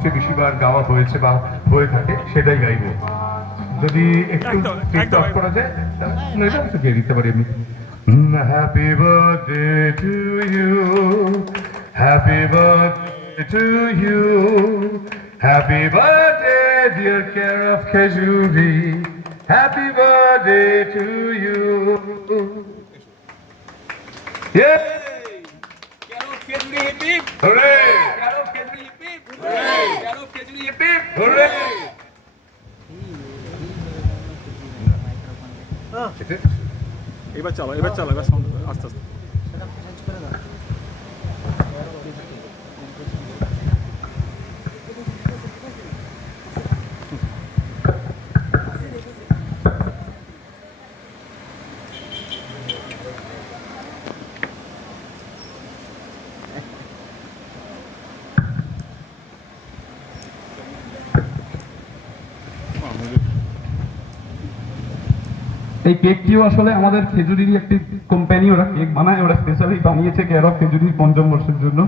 সবচেয়ে বেশিবার গাওয়া হয়েছে বা হয়ে থাকে সেটাই গাইবো। যদি একটু টিকটক করা যায় এটা তো গিয়ে দিতে পারি আমি। Happy birthday to you, happy birthday to you, happy birthday dear care of Khejuri, happy birthday to you. এবার চালো, এবার চালো, এবার সাউন্ড আস্তে আস্তে। এই কেকটিও আসলে আমাদের খেজুরিরই একটি কোম্পানি, ওরা কেক বানায়, ওরা স্পেশালি বানিয়েছে কেয়ার অফ খেজুরির ৫ম বর্ষের জন্য।